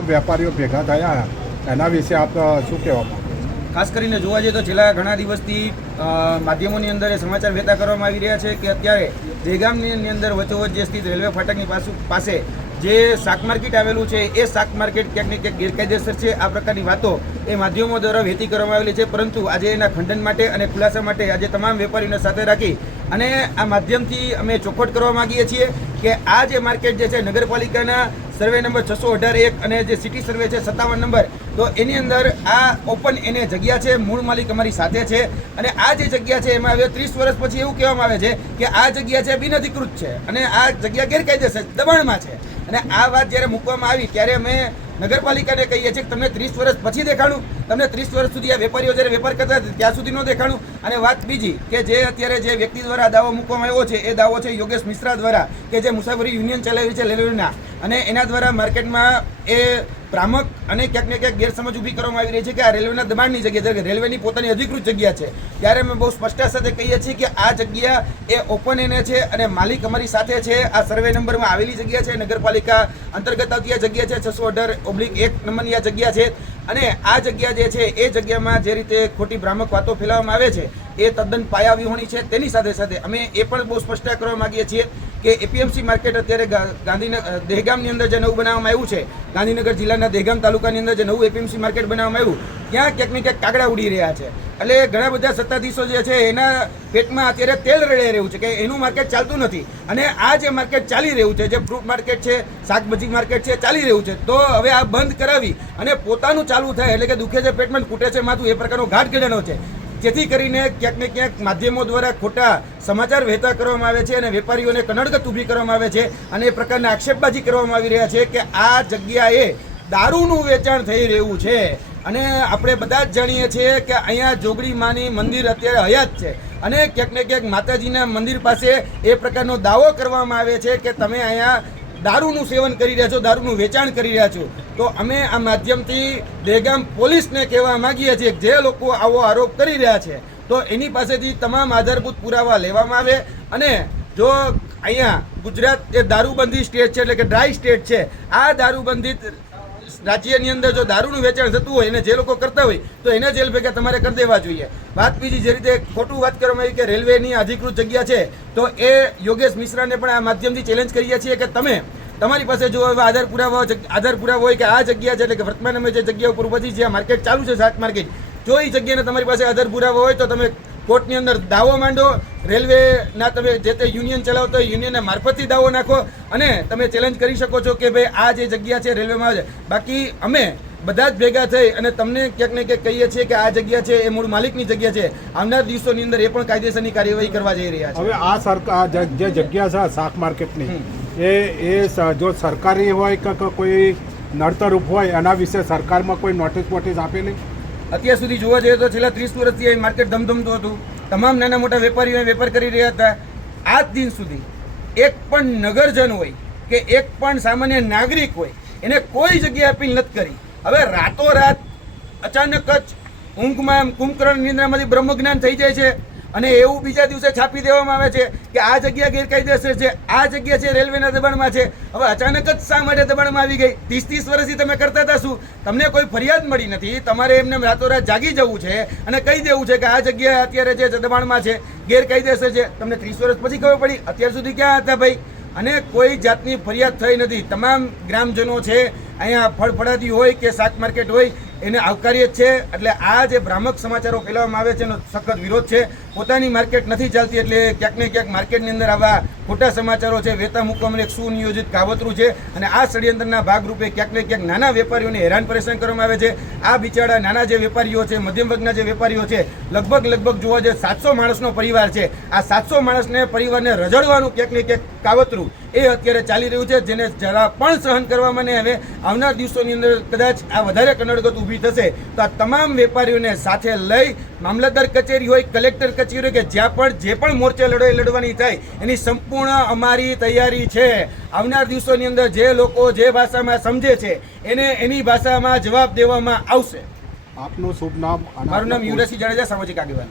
તમામ વેપારીઓ ભેગા થયા એના વિશે આપ શું કહેવા માંગો? ખાસ કરીને જોવા જઈએ તો છેલ્લા ઘણા દિવસથી માધ્યમોની અંદર સમાચાર વહેતા કરવામાં આવી રહ્યા છે કે અત્યારે દહેગામની અંદર વચ્ચોવચ્ચ જે સ્થિત રેલવે ફાટકની પાસે જે શાક માર્કેટ આવેલું છે એ શાક માર્કેટ ક્યાંક ને ક્યાંક ગેરકાયદેસર છે. આ પ્રકારની વાતો એ માધ્યમો દ્વારા વહેતી કરવામાં આવેલી છે, પરંતુ આજે એના ખંડન માટે અને ખુલાસા માટે આજે તમામ વેપારીઓને સાથે રાખી અને આ માધ્યમથી અમે ચોખવટ કરવા માગીએ છીએ કે આ જે માર્કેટ જે છે નગરપાલિકાના સર્વે નંબર 618 અને જે સિટી સર્વે છે 57 નંબર, તો એની અંદર આ ઓપન એને જગ્યા છે. મૂળ માલિક અમારી સાથે છે અને આ જે જગ્યા છે એમાં હવે 30 વર્ષ પછી એવું કહેવામાં આવે છે કે આ જગ્યા છે બિનઅધિકૃત છે અને આ જગ્યા ગેરકાયદેસર દબાણમાં છે. અને આ વાત જ્યારે મૂકવામાં આવી ત્યારે અમે નગરપાલિકાને કહીએ છીએ કે તમને 30 વર્ષ પછી દેખાડું, તમને 30 વર્ષ સુધી આ વેપારીઓ જ્યારે વેપાર કરતા હતા ત્યાં સુધી ન દેખાડું. અને વાત બીજી કે જે અત્યારે જે વ્યક્તિ દ્વારા દાવો મૂકવામાં આવ્યો છે એ દાવો છે યોગેશ મિશ્રા દ્વારા, કે જે મુસાફરી યુનિયન ચલાવી છે રેલવેના, અને એના દ્વારા માર્કેટમાં એ ભ્રામક અને ક્યાંક ને ક્યાંક ગેરસમજ ઊભી કરવામાં આવી રહી છે કે આ રેલવેના દબાણની જગ્યા છે, રેલવેની પોતાની અધિકૃત જગ્યા છે. ત્યારે અમે બહુ સ્પષ્ટતા સાથે કહીએ છીએ કે આ જગ્યા એ ઓપન એને છે અને માલિક અમારી સાથે છે. આ સર્વે નંબરમાં આવેલી જગ્યા છે, નગરપાલિકા અંતર્ગત આવતી આ જગ્યા છે, 618/1 નંબરની આ જગ્યા છે. અને આ જગ્યા જે છે એ જગ્યામાં જે રીતે ખોટી ભ્રામક વાતો ફેલાવવામાં આવે છે એ તદ્દન પાયાવિહોણી છે. તેની સાથે સાથે અમે એ પણ બહુ સ્પષ્ટતા કરવા માગીએ છીએ કે એપીએમસી માર્કેટ અત્યારે ગાંધીનગર દહેગામની અંદર જે નવું બનાવવામાં આવ્યું છે, ગાંધીનગર જિલ્લાના દહેગામ તાલુકાની અંદર જે નવું એપીએમસી માર્કેટ બનાવવામાં આવ્યું, ત્યાં ક્યાંક ને ક્યાંક કાગડા ઉડી રહ્યા છે. એટલે ઘણા બધા સત્તાધીશો જે છે એના પેટમાં અત્યારે તેલ રડાઈ રહ્યું છે કે એનું માર્કેટ ચાલતું નથી. અને આ જે માર્કેટ ચાલી રહ્યું છે, જે ફ્રૂટ માર્કેટ છે, શાકભાજી માર્કેટ છે, ચાલી રહ્યું છે, તો હવે આ બંધ કરાવી અને પોતાનું ચાલુ થાય, એટલે કે દુખે છે પેટમાં કૂટે છે માથું, એ પ્રકારનો ઘાટ ઘડાનો છે. જેથી કરીને ક્યાંક ને ક્યાંક માધ્યમો દ્વારા ખોટા સમાચાર વહેતા કરવામાં આવે છે અને વેપારીઓને કનડગત ઊભી કરવામાં આવે છે અને એ પ્રકારના આક્ષેપબાજી કરવામાં આવી રહ્યા છે કે આ જગ્યાએ દારૂનું વેચાણ થઈ રહ્યું છે. અને આપણે બધા જ જાણીએ છીએ કે અહીંયા જોગડી માની મંદિર અત્યારે હયાત છે અને ક્યાંક ને ક્યાંક માતાજીના મંદિર પાસે એ પ્રકારનો દાવો કરવામાં આવે છે કે તમે અહીંયા દારૂનું સેવન કરી રહ્યા છો, દારૂનું વેચાણ કરી રહ્યા છો. તો અમે આ માધ્યમથી દહેગામ પોલીસને કહેવા માગીએ છીએ કે જે લોકો આવો આરોપ કરી રહ્યા છે તો એની પાસેથી તમામ આધારભૂત પુરાવા લેવામાં આવે. અને જો અહીંયા ગુજરાત એ દારૂબંધી સ્ટેટ છે, એટલે કે ડ્રાય સ્ટેટ છે, આ દારૂબંધી રાજ્યની અંદર જો દારૂનું વેચાણ થતું હોય અને જે લોકો કરતા હોય તો એને જેલ ભેગા તમારે કરી દેવા જોઈએ. વાત બીજી, જે રીતે ખોટું વાત કરવામાં આવી કે રેલવેની અધિકૃત જગ્યા છે, તો એ યોગેશ મિશ્રાને પણ આ માધ્યમથી ચેલેન્જ કરીએ છીએ કે તમે તમારી પાસે જો આધાર પુરાવા હોય કે આ જગ્યા છે, એટલે કે વર્તમાન અમે જે જગ્યા ઉપર બધી જે માર્કેટ ચાલુ છે શાક માર્કેટ, જો એ જગ્યાને તમારી પાસે આધાર પુરાવા હોય તો તમે કોર્ટની અંદર દાવો માંડો, રેલવેના તમે જે તે યુનિયન ચલાવતો હોય યુનિયનના મારફતથી દાવો નાખો અને તમે ચેલેન્જ કરી શકો છો કે ભાઈ આ જે જગ્યા છે રેલવેમાં છે. બાકી અમે બધા જ ભેગા થઈ અને તમને ક્યાંક ને ક્યાંક કહીએ છીએ કે આ જગ્યા છે એ મૂળ માલિકની જગ્યા છે. આવનાર દિવસોની અંદર એ પણ કાયદેસરની કાર્યવાહી કરવા જઈ રહ્યા છે. હવે આ સરકાર જે જગ્યા છે શાક માર્કેટની એ જો સરકારી હોય કે કોઈ નડતરરૂપ હોય એના વિશે સરકારમાં કોઈ નોટિસ આપેલી? અત્યાર સુધી જોવા જઈએ તો છેલ્લા 30 વર્ષથી અહીં માર્કેટ ધમધમતું હતું. તમામ નાના મોટા વેપારીઓ વેપાર કરી રહ્યા હતા. આજ દિન સુધી એક પણ નગરજન હોય કે એક પણ સામાન્ય નાગરિક હોય એને કોઈ જગ્યાએ અપીલ નથી કરી. હવે રાતોરાત અચાનક જ ઊંઘમાં કુંભકર્ણ નિંદ્રામાંથી બ્રહ્મજ્ઞાન થઈ જાય છે અને એવું બીજા દિવસે છાપી દેવામાં આવે છે કે આ જગ્યા ગેરકાયદેસર છે, આ જગ્યા છે રેલવેના દબાણમાં છે. હવે અચાનક જ શા માટે દબાણમાં આવી ગઈ? 30 વર્ષથી તમે કરતા હતા શું? તમને કોઈ ફરિયાદ મળી નથી. તમારે એમને રાતોરાત જાગી જવું છે અને કહી દેવું છે કે આ જગ્યા અત્યારે જે દબાણમાં છે ગેરકાયદેસર છે. તમને 30 વર્ષ પછી ખબર પડી, અત્યાર સુધી ક્યાં હતા ભાઈ? અને કોઈ જાતની ફરિયાદ થઈ નથી. તમામ ગ્રામજનો છે અહીંયા ફળફળાદી હોય કે શાક માર્કેટ હોય એને આવકારીએ જ છે. એટલે આ જે ભ્રામક સમાચારો ફેલાવવામાં આવે છે એનો સખત વિરોધ છે. પોતાની માર્કેટ નથી ચાલતી એટલે ક્યાંક ને ક્યાંક માર્કેટની અંદર આવા ખોટા સમાચારો છે વહેતા મૂકવામાં એક સુનિયોજિત કાવતરું છે. અને આ ષડયંત્રના ભાગરૂપે ક્યાંક ને ક્યાંક નાના વેપારીઓને હેરાન પરેશાન કરવામાં આવે છે. આ બિચારા નાના જે વેપારીઓ છે, મધ્યમ વર્ગના જે વેપારીઓ છે, લગભગ જોવા જઈએ 700 માણસનો પરિવાર છે. આ 700 માણસને પરિવારને રજડવાનું ક્યાંક ને ક્યાંક કાવતરું એ અત્યારે ચાલી રહ્યું છે, જેને જરા પણ સહન કરવામાં નહીં આવે. આવનાર દિવસોની અંદર કદાચ આ વધારે કનડગત ઊભી થશે તો આ તમામ વેપારીઓને સાથે લઈ મામલતદાર કચેરી હોય, કલેક્ટર કચેરી હોય કે જ્યાં પણ જે પણ મોરચે લડાઈ લડવાની થાય એની સંપૂર્ણ અમારી તૈયારી છે. આવનાર દિવસોની અંદર જે લોકો જે ભાષામાં સમજે છે એને એની ભાષામાં જવાબ દેવામાં આવશે. આપનું શુભ નામ? મારું નામ યુવરાજસિંહ જાડેજા, સામાજિક આગેવાન.